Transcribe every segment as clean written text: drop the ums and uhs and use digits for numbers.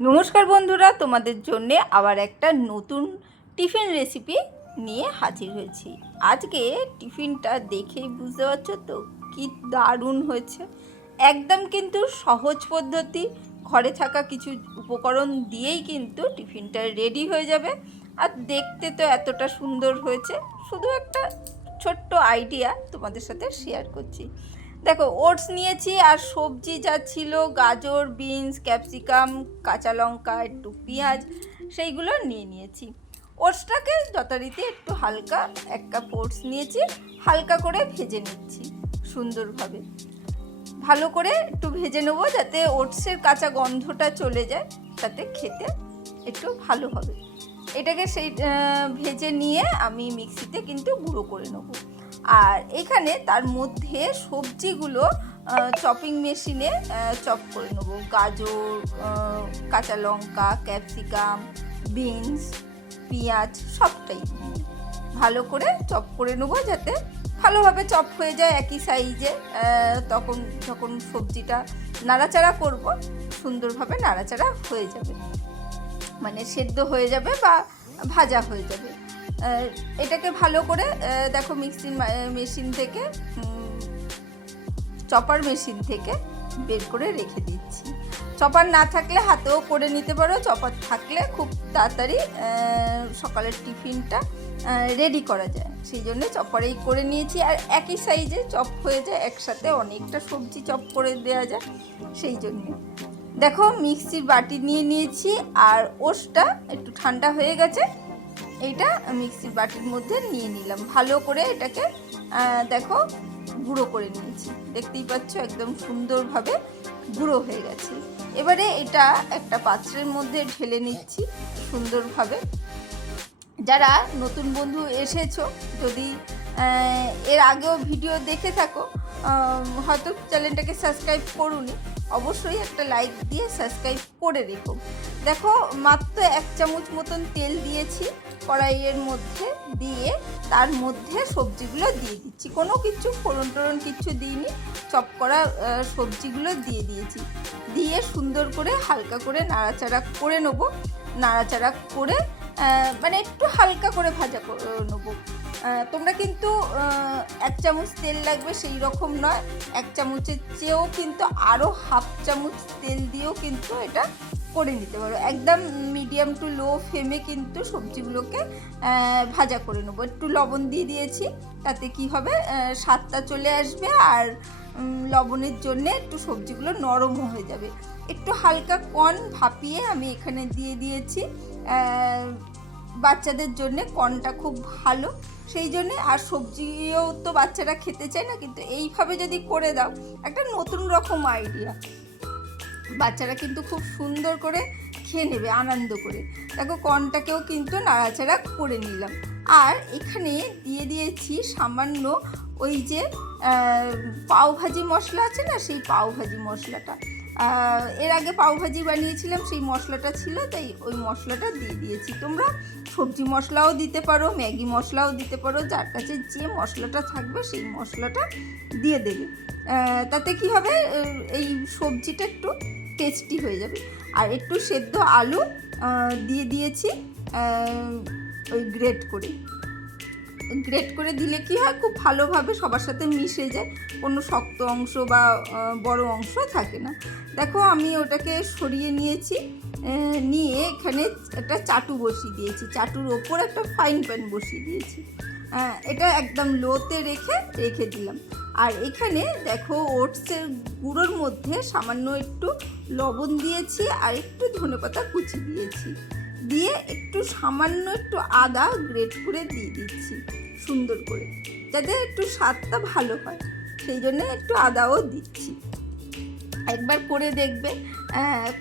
নমস্কার বন্ধুরা, তোমাদের জন্য আবার একটা নতুন টিফিন রেসিপি নিয়ে হাজির হয়েছি। আজকে টিফিনটা দেখেই বুঝতে পারছো তো কি দারুণ হয়েছে। একদম কিন্তু সহজ পদ্ধতি, ঘরে থাকা কিছু উপকরণ দিয়েই কিন্তু টিফিনটা রেডি হয়ে যাবে। আর দেখতে তো এতটা সুন্দর হয়েছে, শুধু একটা ছোট্ট আইডিয়া তোমাদের সাথে শেয়ার করছি। দেখো, ওটস নিয়েছি আর সবজি যা ছিল গাজর, বিনস, ক্যাপসিকাম, কাঁচা লঙ্কা, একটু পেঁয়াজ, সেইগুলো নিয়েছি। ওটসটাকে যথারীতি একটু হালকা, 1 কাপ ওটস নিয়েছি, হালকা করে ভেজে নিচ্ছি সুন্দরভাবে। ভালো করে একটু ভেজে নেবো যাতে ওটসের কাঁচা গন্ধটা চলে যায়, তাতে খেতে একটু ভালো হবে। এটাকে সেই ভেজে নিয়ে আমি মিক্সিতে কিন্তু গুঁড়ো করে নেবো। আর এখানে তার মধ্যে সবজিগুলো চপিং মেশিনে চপ করে নেবো। গাজর, কাঁচা লঙ্কা, ক্যাপসিকাম, বিনস, পেঁয়াজ সবটাই ভালো করে চপ করে নেবো যাতে ভালোভাবে চপ হয়ে যায় একই সাইজে। তখন যখন সবজিটা নাড়াচাড়া করব, সুন্দরভাবে নাড়াচাড়া হয়ে যাবে, মানে সেদ্ধ হয়ে যাবে বা ভাজা হয়ে যাবে। এটাকে ভালো করে দেখো মিক্সি মেশিন থেকে, চপার মেশিন থেকে বের করে রেখে দিচ্ছি। চপার না থাকলে হাতেও করে নিতে পারো, চপার থাকলে খুব তাড়াতাড়ি সকালের টিফিনটা রেডি করা যায়, সেই জন্য চপারেই করে নিয়েছি। আর একই সাইজে চপ হয়ে যায়, একসাথে অনেকটা সবজি চপ করে দেওয়া যায়, সেই জন্যে। দেখো, মিক্সির বাটি নিয়ে নিয়েছি আর ওটসটা একটু ঠান্ডা হয়ে গেছে, এইটা মিক্সির বাটির মধ্যে নিয়ে নিলাম। ভালো করে এটাকে দেখো গুঁড়ো করে নিয়েছি, দেখতেই পাচ্ছ একদম সুন্দরভাবে গুঁড়ো হয়ে গেছে। এবারে এটা একটা পাত্রের মধ্যে ঢেলে নিচ্ছি সুন্দরভাবে। যারা নতুন বন্ধু এসেছো, যদি এর আগেও ভিডিও দেখে থাকো, হয়তো চ্যানেলটাকে সাবস্ক্রাইব করুনি, অবশ্যই একটা লাইক দিয়ে সাবস্ক্রাইব করে রেখো। দেখো, মাত্র 1 চামচ মতন তেল দিয়েছি কড়াইয়ের মধ্যে, দিয়ে তার মধ্যে সবজিগুলো দিয়ে দিচ্ছি। কোনো কিছু ফোড়ন টোড়ন কিচ্ছু দিইনি, চপ করা সবজিগুলো দিয়ে দিয়েছি। দিয়ে সুন্দর করে হালকা করে নাড়াচাড়া করে নেবো। নাড়াচাড়া করে মানে একটু হালকা করে ভাজা নেবো। তোমরা কিন্তু 1 চামচ তেল লাগবে সেই রকম নয়, 1 চামচের চেয়েও কিন্তু আরও হাফ চামচ তেল দিয়েও কিন্তু এটা করে নিতে পারো। একদম মিডিয়াম টু লো ফ্লেমে কিন্তু সবজিগুলোকে ভাজা করে নেবো। একটু লবণ দিয়ে দিয়েছি, তাতে কি হবে, স্বাদটা চলে আসবে, আর লবণের জন্যে একটু সবজিগুলো নরমও হয়ে যাবে। একটু হালকা কর্ন ভাপিয়ে আমি এখানে দিয়ে দিয়েছি, বাচ্চাদের জন্যে কর্নটা খুব ভালো, সেই জন্যে। আর সবজিও তো বাচ্চারা খেতে চায় না, কিন্তু এইভাবে যদি করে দাও, একটা নতুন রকম আইডিয়া, বাচ্চারা কিন্তু খুব সুন্দর করে খেয়ে নেবে আনন্দ করে। দেখো, কর্নটাকেও কিন্তু নাড়াচাড়া করে নিলাম। আর এখানে দিয়ে দিয়েছি সামান্য ওই যে পাওভাজি মশলা আছে না, সেই পাওভাজি মশলাটা। এর আগে পাওভাজি বানিয়েছিলাম, সেই মশলাটা ছিল, তাই ওই মশলাটা দিয়ে দিয়েছি। তোমরা সবজি মশলাও দিতে পারো, ম্যাগি মশলাও দিতে পারো, যার কাছে যে মশলাটা থাকবে সেই মশলাটা দিয়ে দেবে। তাতে কি হবে, এই সবজিটা একটু টেস্টি হয়ে যাবে। আর একটু সেদ্ধ আলু দিয়ে দিয়েছি, ওই গ্রেট করে দিলে কি হয়, খুব ভালোভাবে সবার সাথে মিশে যায়, কোনো শক্ত অংশ বা বড় অংশ থাকে না। দেখো, আমি ওটাকে সরিয়ে নিয়েছি, নিয়ে এখানে একটা চাটু বসিয়ে দিয়েছি, চাটুর ওপর একটা ফ্রাইং প্যান বসিয়ে দিয়েছি। এটা একদম লোতে রেখে দিলাম। আর এখানে দেখো, ওটসের গুঁড়োর মধ্যে সামান্য একটু লবণ দিয়েছি, আর একটু ধনেপাতা কুচি দিয়েছি, দিয়ে একটু সামান্য একটু আদা গ্রেট করে দিয়ে দিচ্ছি সুন্দর করে, যাতে একটু স্বাদটা ভালো হয়, সেই জন্য একটু আদাও দিচ্ছি। একবার করে দেখবে,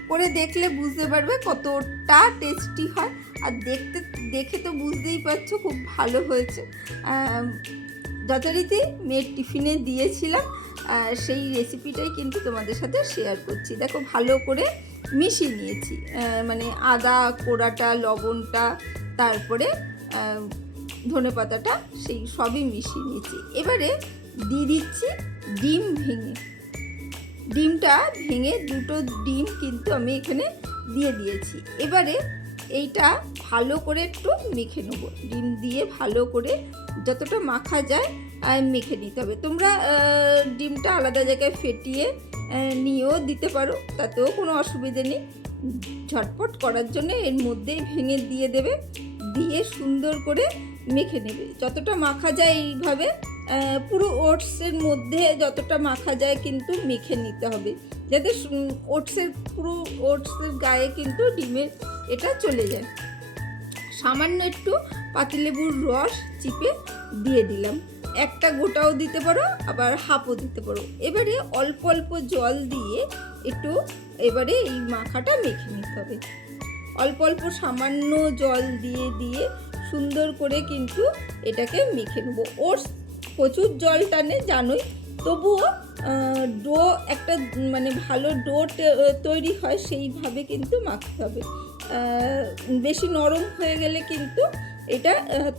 করে দেখলে বুঝতে পারবে কতটা টেস্টি হয়। আর দেখে তো বুঝতেই পারছো খুব ভালো হয়েছে। যথারীতি মেয়ের টিফিনে দিয়েছিলাম, সেই রেসিপিটাই কিন্তু তোমাদের সাথে শেয়ার করছি। দেখো, ভালো করে মিশিয়ে নিয়েছি, মানে আদা কোড়াটা, লবণটা, তারপরে ধনেপাতাটা, সেই সবই মিশিয়ে নিয়েছি। এবারে দিয়ে দিচ্ছি ডিমটা ভেঙে, 2টো ডিম কিন্তু আমি এখানে দিয়ে দিয়েছি। এবারে এইটা ভালো করে একটু মেখে নেব, ডিম দিয়ে ভালো করে যতটা মাখা যায় মেখে নিতে হবে। তোমরা ডিমটা আলাদা জায়গায় ফেটিয়ে নিয়েও দিতে পারো, তাতেও কোনো অসুবিধে নেই। ঝটপট করার জন্য এর মধ্যেই ভেঙে দিয়ে দেবে, দিয়ে সুন্দর করে মেখে নেবে। যতটা মাখা যায় এইভাবে পুরো ওটসের মধ্যে যতটা মাখা যায় কিন্তু মেখে নিতে হবে, যাতে পুরো ওটসের গায়ে কিন্তু ডিমের এটা চলে যায়। সামান্য একটু পাতিলেবুর রস চিপে দিয়ে দিলাম, একটা গোটাও দিতে পারো আবার হাফও দিতে পারো। এবারে অল্প অল্প জল দিয়ে একটু এবারে এই মাখাটা মেখে নিতে হবে। অল্প অল্প সামান্য জল দিয়ে দিয়ে সুন্দর করে কিন্তু এটাকে মেখে নেবো। ওটস প্রচুর জল টানে জানোই, তবুও ডো একটা মানে ভালো ডো তৈরি হয় সেইভাবে কিন্তু মাখতে হবে। বেশি নরম হয়ে গেলে কিন্তু এটা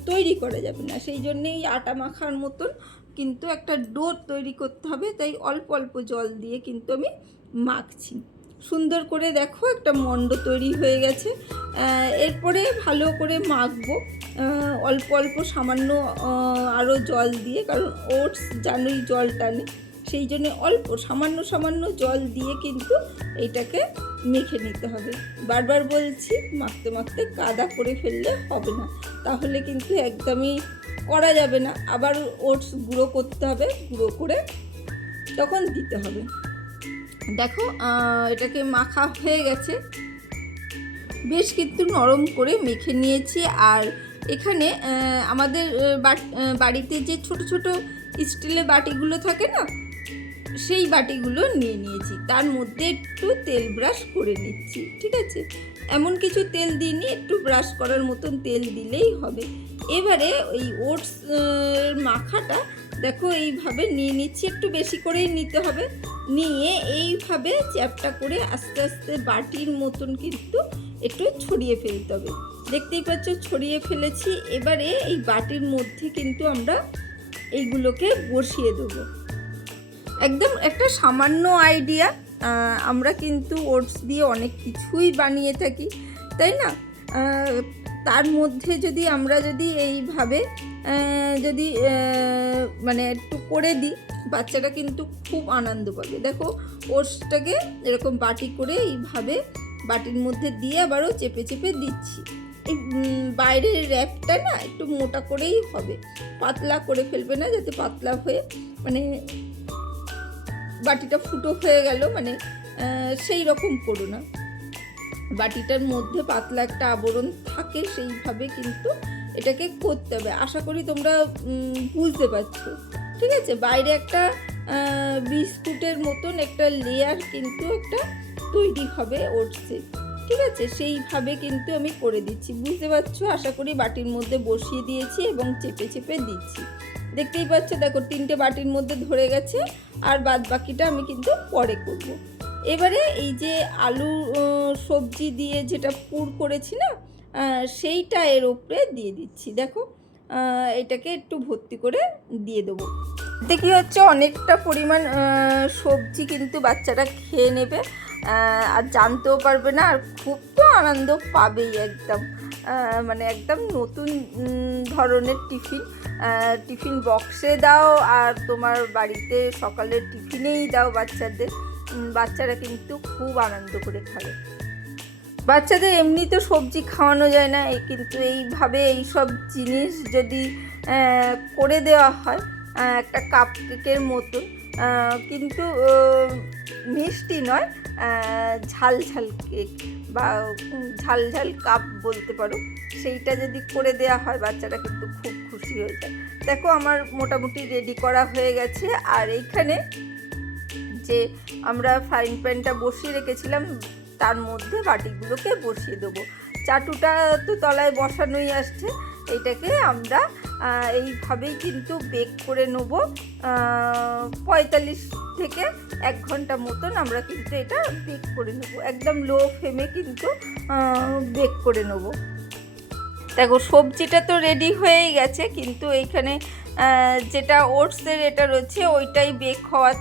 তৈরি করা যাবে না, সেই জন্যেই আটা মাখার মতন কিন্তু একটা ডো তৈরি করতে হবে। তাই অল্প অল্প জল দিয়ে কিন্তু আমি মাখছি। সুন্দর করে দেখো একটা মণ্ড তৈরি হয়ে গেছে। এরপরে ভালো করে মাখবো অল্প অল্প সামান্য আরও জল দিয়ে, কারণ ওটস জানোই জল টানে, সেই জন্য অল্প সামান্য সামান্য জল দিয়ে কিন্তু এইটাকে মেখে নিতে হবে। বারবার বলছি, মাখতে মাখতে কাদা করে ফেললে হবে না, তাহলে কিন্তু একদমই করা যাবে না। আবার ওটস গুঁড়ো করতে হবে, গুঁড়ো করে তখন দিতে হবে। দেখো এটাকে মাখা হয়ে গেছে, বেশ কিন্তু নরম করে মেখে নিয়েছি। আর এখানে আমাদের বাড়িতে যে ছোট ছোট স্টিলের বাটিগুলো থাকে না, সেই বাটিগুলো নিয়ে নিয়েছি, তার মধ্যে একটু তেল ব্রাশ করে নিচ্ছি। ঠিক আছে, এমন কিছু তেল দিইনি, একটু ব্রাশ করার মতন তেল দিলেই হবে। এবারে ওই ওটস মাখাটা দেখো এইভাবে নিয়ে নিচ্ছি, একটু বেশি করেই নিতে হবে। নিয়ে এইভাবে চ্যাপটা করে আস্তে আস্তে বাটির মতন কিন্তু একটু ছড়িয়ে ফেলতে হবে। দেখতেই পাচ্ছ ছড়িয়ে ফেলেছি। এবারে এই বাটির মধ্যে কিন্তু আমরা এইগুলোকে বসিয়ে দেবো। একদম একটা সামান্য আইডিয়া, আমরা কিন্তু ওটস দিয়ে অনেক কিছুই বানিয়ে থাকি, তাই না? তার মধ্যে যদি আমরা এইভাবে যদি মানে একটু করে দিই, বাচ্চারা কিন্তু খুব আনন্দ পাবে। দেখো ওটসটাকে এরকম বাটি করে এইভাবে বাটির মধ্যে দিয়ে আবারও চেপে চেপে দিচ্ছি। এই বাইরের র্যাপটা না একটু মোটা করেই হবে, পাতলা করে ফেলবে না, যাতে পাতলা হয়ে মানে বাটিটা ফুটো হয়ে গেল মানে সেই রকম করো না। বাটিটার মধ্যে পাতলা একটা আবরণ থাকে, সেইভাবে কিন্তু এটাকে করতে হবে। আশা করি তোমরা বুঝতে পারছো। ঠিক আছে, বাইরে একটা বিস্কুটের মতন একটা লেয়ার কিন্তু একটা তৈরি হবে ওটসে। ঠিক আছে, সেইভাবে কিন্তু আমি করে দিচ্ছি, বুঝতে পারছো? আশা করি বাটির মধ্যে বসিয়ে দিয়েছি এবং চেপে চেপে দিচ্ছি। দেখতেই পাচ্ছ, দেখো 3টে বাটির মধ্যে ধরে গেছে, আর বাদ বাকিটা আমি কিন্তু পরে করব। এবারে এই যে আলু সবজি দিয়ে যেটা পুর করেছি না, সেইটা এর উপরে দিয়ে দিচ্ছি। দেখো এটাকে একটু ভর্তি করে দিয়ে দেবো। এতে কী হচ্ছে, অনেকটা পরিমাণ সবজি কিন্তু বাচ্চারা খেয়ে নেবে, আর জানতেও পারবে না, আর খুব তো আনন্দ পাবেই। একদম মানে একদম নতুন ধরনের টিফিন বক্সে দাও, আর তোমার বাড়িতে সকালের টিফিনেই দাও বাচ্চাদের, বাচ্চারা কিন্তু খুব আনন্দ করে খাবে। বাচ্চাদের এমনি তো সবজি খাওয়ানো যায় না, কিন্তু এইভাবে এইসব জিনিস যদি করে দেওয়া হয়, একটা কাপ কেকের মতো, কিন্তু মিষ্টি নয়, ঝাল ঝাল কেক বা ঝাল ঝাল কাপ বলতে পারো, সেইটা যদি করে দেওয়া হয় বাচ্চারা কিন্তু খুব খুশি হয়ে যায়। দেখো আমার মোটামুটি রেডি করা হয়ে গেছে। আর এইখানে যে আমরা ফ্রাইং প্যানটা বসিয়ে রেখেছিলাম, তার মধ্যে বাটিগুলোকে বসিয়ে দেবো। চাটুটা তো তলায় বসানোই আসছে, এইটাকে আমরা এইভাবেই কিন্তু বেক করে নেব। 45 থেকে 1 ঘন্টা মতন আমরা কিন্তু এটা বেক করে নেব, একদম লো ফ্লেমে কিন্তু বেক করে নেব। দেখো সবজিটা তো রেডি হয়েই গেছে, কিন্তু এইখানে যেটা ওটসের এটা রয়েছে ওইটাই বেক হওয়া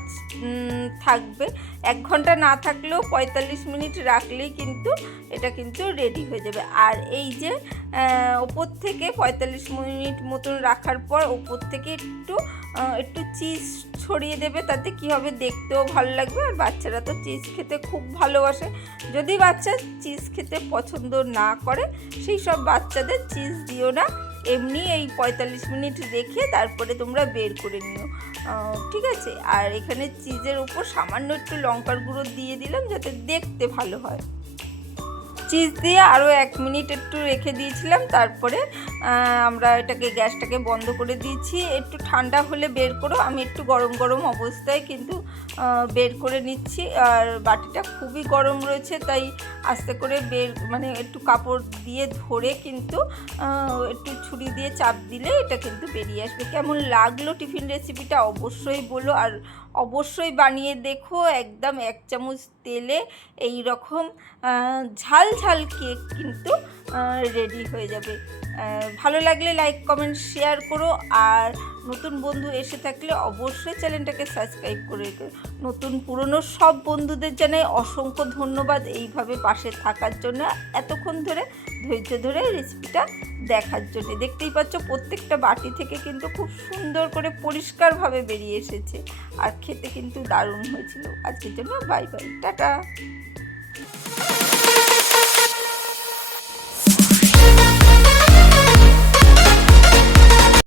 থাকবে। 1 ঘন্টা না থাকলেও 45 মিনিট রাখলেই কিন্তু এটা কিন্তু রেডি হয়ে যাবে। আর এই যে ওপর থেকে 45 মিনিট মতন রাখার পর ওপর থেকে একটু চিজ ছড়িয়ে দেবে, তাতে কি হবে দেখতেও ভালো লাগবে। আর বাচ্চারা তো চিজ খেতে খুব ভালোবাসে, যদি বাচ্চা চিজ খেতে পছন্দ না করে সেই সব বাচ্চাদের চিজ দিও না, এমনি এই 45 মিনিট রেখে তারপরে তোমরা বের করে নিও, ঠিক আছে। আর এখানে চিজের উপর সামান্য একটু লঙ্কার গুঁড়ো দিয়ে দিলাম যাতে দেখতে ভালো হয়। চিজ দিয়ে আরও 1 মিনিট একটু রেখে দিয়েছিলাম, তারপরে আমরা এটাকে গ্যাসটাকে বন্ধ করে দিয়েছি। একটু ঠান্ডা হলে বের করো, আমি একটু গরম গরম অবস্থায় কিন্তু বের করে নিচ্ছি। আর বাটিটা খুবই গরম রয়েছে, তাই আস্তে করে মানে একটু কাপড় দিয়ে ধরে কিন্তু একটু ছুরি দিয়ে চাপ দিলে এটা কিন্তু বেরিয়ে আসবে। কেমন লাগলো টিফিন রেসিপিটা অবশ্যই বলো, আর অবশ্যই বানিয়ে দেখো। একদম 1 চামচ তেলে এই রকম ঝাল ঝাল কেক কিন্তু রেডি হয়ে যাবে। ভালো লাগলে লাইক কমেন্ট শেয়ার করো, আর নতুন বন্ধু এসে থাকলে অবশ্যই চ্যানেলটাকে সাবস্ক্রাইব করে রেখো। নতুন পুরনো সব বন্ধুদের জানাই অসংখ্য ধন্যবাদ এইভাবে পাশে থাকার জন্য, এতক্ষণ ধরে ধৈর্য ধরে রেসিপিটা দেখার জন্য। দেখতেই পাচ্ছ প্রত্যেকটা বাটি থেকে কিন্তু খুব সুন্দর করে পরিষ্কারভাবে বেরিয়ে এসেছে, আর খেতে কিন্তু দারুণ হয়েছিল। আজকের জন্য বাই বাই, টাটা।